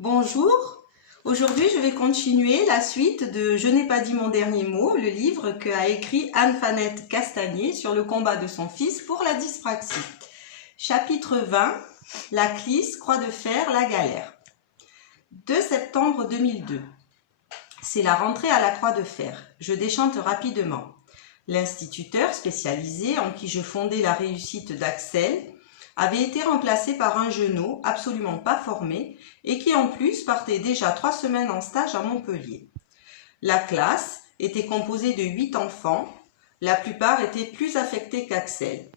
Bonjour, aujourd'hui je vais continuer la suite de Je n'ai pas dit mon dernier mot, le livre qu'a écrit Anne-Fanette Castagnier sur le combat de son fils pour la dyspraxie. Chapitre 20, la clisse, croix de fer, la galère. 2 septembre 2002. C'est la rentrée à la croix de fer. Je déchante rapidement. L'instituteur spécialisé en qui je fondais la réussite d'Axel avait été remplacé par un jeunot absolument pas formé et qui en plus partait déjà 3 semaines en stage à Montpellier. La classe était composée de 8 enfants, la plupart étaient plus affectés qu'Axel.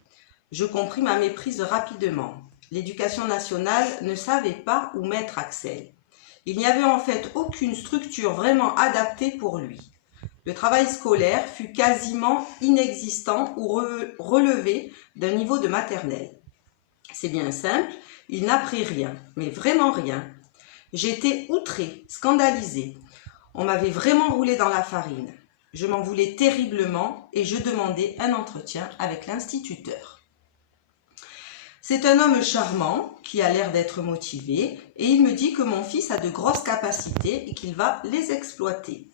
Je compris ma méprise rapidement. L'éducation nationale ne savait pas où mettre Axel. Il n'y avait en fait aucune structure vraiment adaptée pour lui. Le travail scolaire fut quasiment inexistant ou relevé d'un niveau de maternelle. C'est bien simple, il n'apprit rien, mais vraiment rien. J'étais outrée, scandalisée. On m'avait vraiment roulé dans la farine. Je m'en voulais terriblement et je demandais un entretien avec l'instituteur. C'est un homme charmant qui a l'air d'être motivé et il me dit que mon fils a de grosses capacités et qu'il va les exploiter.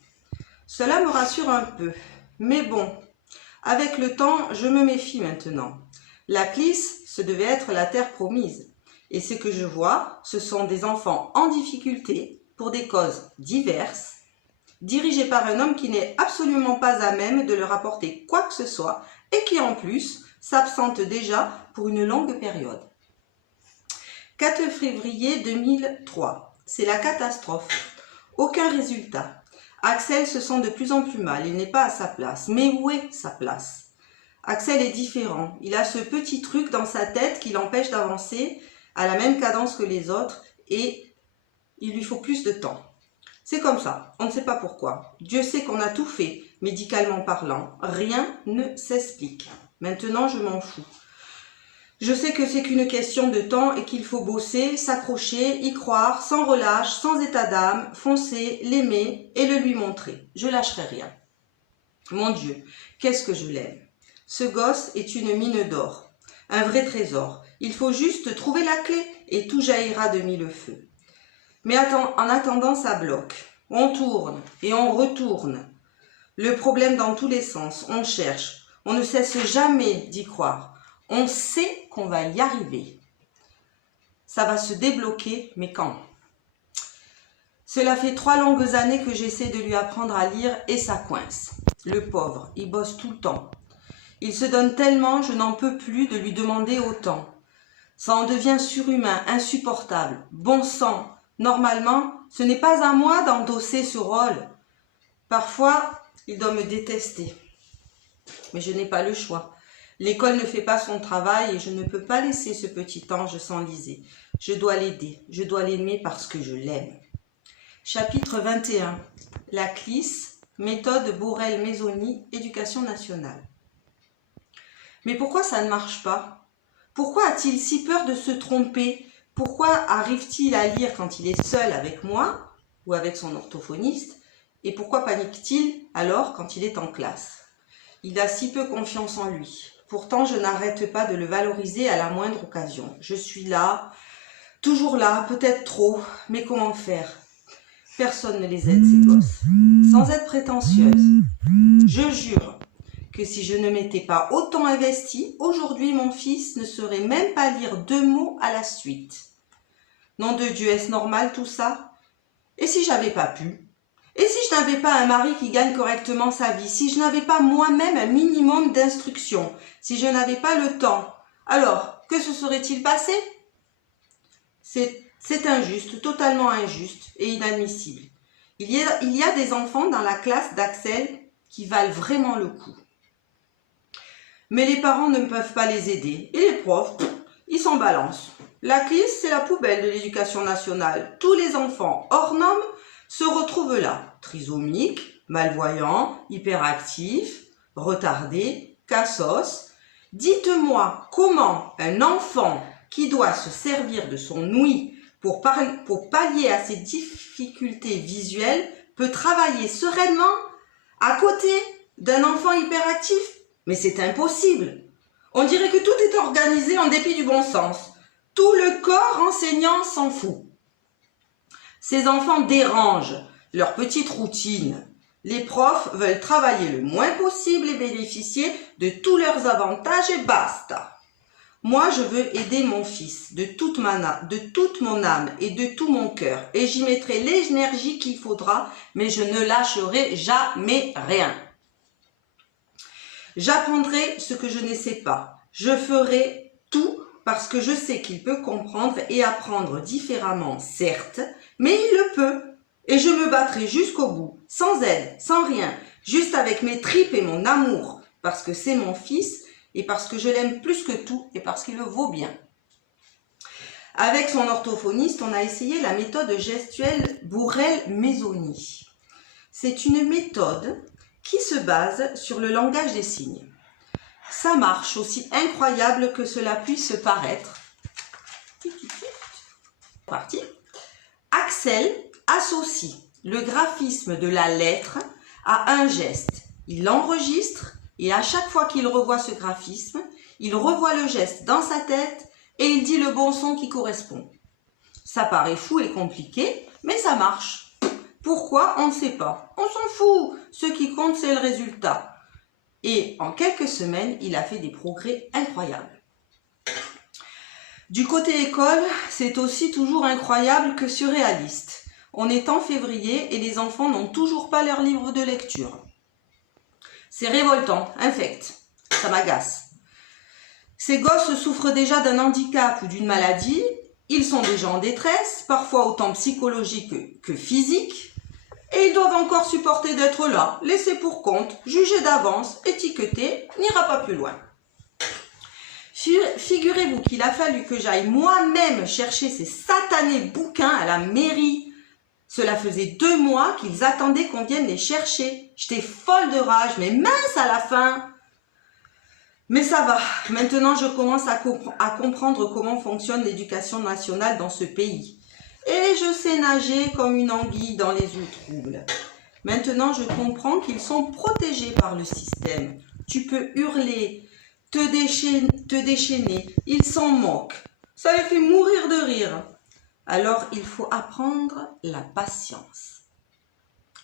Cela me rassure un peu, mais bon, avec le temps, je me méfie maintenant. La clisse, ce devait être la terre promise. Et ce que je vois, ce sont des enfants en difficulté pour des causes diverses, dirigés par un homme qui n'est absolument pas à même de leur apporter quoi que ce soit et qui en plus s'absente déjà pour une longue période. 4 février 2003, c'est la catastrophe. Aucun résultat. Axel se sent de plus en plus mal, il n'est pas à sa place. Mais où est sa place ? Axel est différent, il a ce petit truc dans sa tête qui l'empêche d'avancer à la même cadence que les autres et il lui faut plus de temps. C'est comme ça, on ne sait pas pourquoi. Dieu sait qu'on a tout fait, médicalement parlant, rien ne s'explique. Maintenant, je m'en fous. Je sais que c'est qu'une question de temps et qu'il faut bosser, s'accrocher, y croire, sans relâche, sans état d'âme, foncer, l'aimer et le lui montrer. Je lâcherai rien. Mon Dieu, qu'est-ce que je l'aime. Ce gosse est une mine d'or, un vrai trésor. Il faut juste trouver la clé et tout jaillira de mille feux. Mais en attendant, ça bloque. On tourne et on retourne. Le problème dans tous les sens, on cherche. On ne cesse jamais d'y croire. On sait qu'on va y arriver. Ça va se débloquer, mais quand ? Cela fait 3 longues années que j'essaie de lui apprendre à lire et ça coince. Le pauvre, il bosse tout le temps. Il se donne tellement, je n'en peux plus de lui demander autant. Ça en devient surhumain, insupportable. Bon sang, normalement, ce n'est pas à moi d'endosser ce rôle. Parfois, il doit me détester. Mais je n'ai pas le choix. L'école ne fait pas son travail et je ne peux pas laisser ce petit ange s'enliser. Je dois l'aider, je dois l'aimer parce que je l'aime. Chapitre 21. La clisse, méthode Borel-Maisoni, éducation nationale. Mais pourquoi ça ne marche pas ? Pourquoi a-t-il si peur de se tromper ? Pourquoi arrive-t-il à lire quand il est seul avec moi ou avec son orthophoniste ? Et pourquoi panique-t-il alors quand il est en classe ? Il a si peu confiance en lui. Pourtant, je n'arrête pas de le valoriser à la moindre occasion. Je suis là, toujours là, peut-être trop, mais comment faire ? Personne ne les aide, ces gosses. Sans être prétentieuse, je jure que si je ne m'étais pas autant investie, aujourd'hui mon fils ne saurait même pas lire 2 mots à la suite. Nom de Dieu, est-ce normal tout ça ? Et si j'avais pas pu ? Et si je n'avais pas un mari qui gagne correctement sa vie ? Si je n'avais pas moi-même un minimum d'instruction ? Si je n'avais pas le temps ? Alors, que se serait-il passé ? C'est injuste, totalement injuste et inadmissible. Il y a des enfants dans la classe d'Axel qui valent vraiment le coup. Mais les parents ne peuvent pas les aider. Et les profs, ils s'en balancent. La clisse, c'est la poubelle de l'éducation nationale. Tous les enfants hors normes se retrouvent là. Trisomiques, malvoyants, hyperactifs, retardés, cassos. Dites-moi comment un enfant qui doit se servir de son ouïe pour pallier à ses difficultés visuelles peut travailler sereinement à côté d'un enfant hyperactif ? Mais c'est impossible. On dirait que tout est organisé en dépit du bon sens. Tout le corps enseignant s'en fout. Ces enfants dérangent leur petite routine. Les profs veulent travailler le moins possible et bénéficier de tous leurs avantages et basta. Moi, je veux aider mon fils de toute mon âme et de tout mon cœur. Et j'y mettrai l'énergie qu'il faudra, mais je ne lâcherai jamais rien. J'apprendrai ce que je ne sais pas. Je ferai tout parce que je sais qu'il peut comprendre et apprendre différemment, certes, mais il le peut. Et je me battrai jusqu'au bout, sans aide, sans rien, juste avec mes tripes et mon amour, parce que c'est mon fils et parce que je l'aime plus que tout et parce qu'il le vaut bien. Avec son orthophoniste, on a essayé la méthode gestuelle Bourrel-Maisoni. C'est une méthode qui se base sur le langage des signes. Ça marche, aussi incroyable que cela puisse paraître. Parti. Axel associe le graphisme de la lettre à un geste. Il l'enregistre et à chaque fois qu'il revoit ce graphisme, il revoit le geste dans sa tête et il dit le bon son qui correspond. Ça paraît fou et compliqué, mais ça marche. Pourquoi? On ne sait pas. On s'en fout. Ce qui compte, c'est le résultat. Et en quelques semaines, il a fait des progrès incroyables. Du côté école, c'est aussi toujours incroyable que surréaliste. On est en février et les enfants n'ont toujours pas leur livre de lecture. C'est révoltant, infect, ça m'agace. Ces gosses souffrent déjà d'un handicap ou d'une maladie, ils sont déjà en détresse, parfois autant psychologique que physique, et ils doivent encore supporter d'être là, laissés pour compte, jugés d'avance, étiquetés, n'ira pas plus loin. Figurez-vous qu'il a fallu que j'aille moi-même chercher ces satanés bouquins à la mairie. Cela faisait 2 mois qu'ils attendaient qu'on vienne les chercher. J'étais folle de rage, mais mince à la fin. Mais ça va, maintenant je commence à comprendre comment fonctionne l'éducation nationale dans ce pays. Et je sais nager comme une anguille dans les eaux troubles. Maintenant je comprends qu'ils sont protégés par le système. Tu peux hurler, te déchaîner, ils s'en moquent. Ça les fait mourir de rire. Alors il faut apprendre la patience.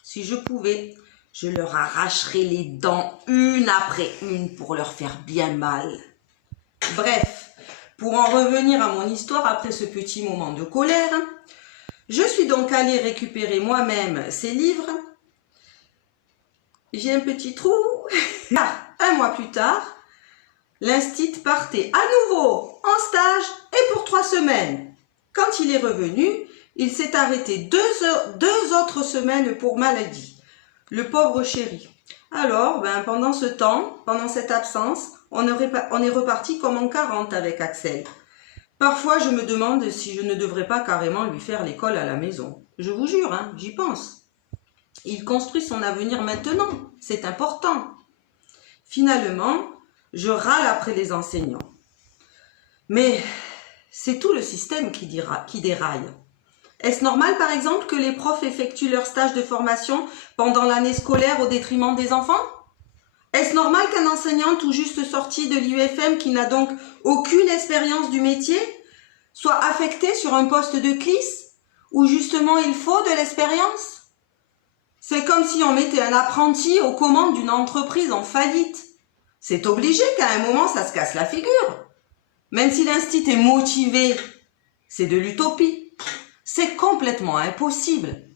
Si je pouvais, je leur arracherais les dents une après une pour leur faire bien mal. Bref, pour en revenir à mon histoire après ce petit moment de colère, je suis donc allée récupérer moi-même ces livres. J'ai un petit trou. Un mois plus tard, l'instit partait à nouveau en stage et pour 3 semaines. Quand il est revenu, il s'est arrêté 2 autres semaines pour maladie. Le pauvre chéri. Alors, pendant ce temps, pendant cette absence, on est reparti comme en 40 avec Axel. Parfois, je me demande si je ne devrais pas carrément lui faire l'école à la maison. Je vous jure, j'y pense. Il construit son avenir maintenant. C'est important. Finalement, je râle après les enseignants. Mais c'est tout le système qui déraille. Est-ce normal, par exemple, que les profs effectuent leur stage de formation pendant l'année scolaire au détriment des enfants? Est-ce normal qu'un enseignant tout juste sorti de l'IUFM, qui n'a donc aucune expérience du métier, soit affecté sur un poste de CLIS, où justement il faut de l'expérience? C'est comme si on mettait un apprenti aux commandes d'une entreprise en faillite. C'est obligé qu'à un moment ça se casse la figure. Même si l'instit est motivé, c'est de l'utopie. C'est complètement impossible.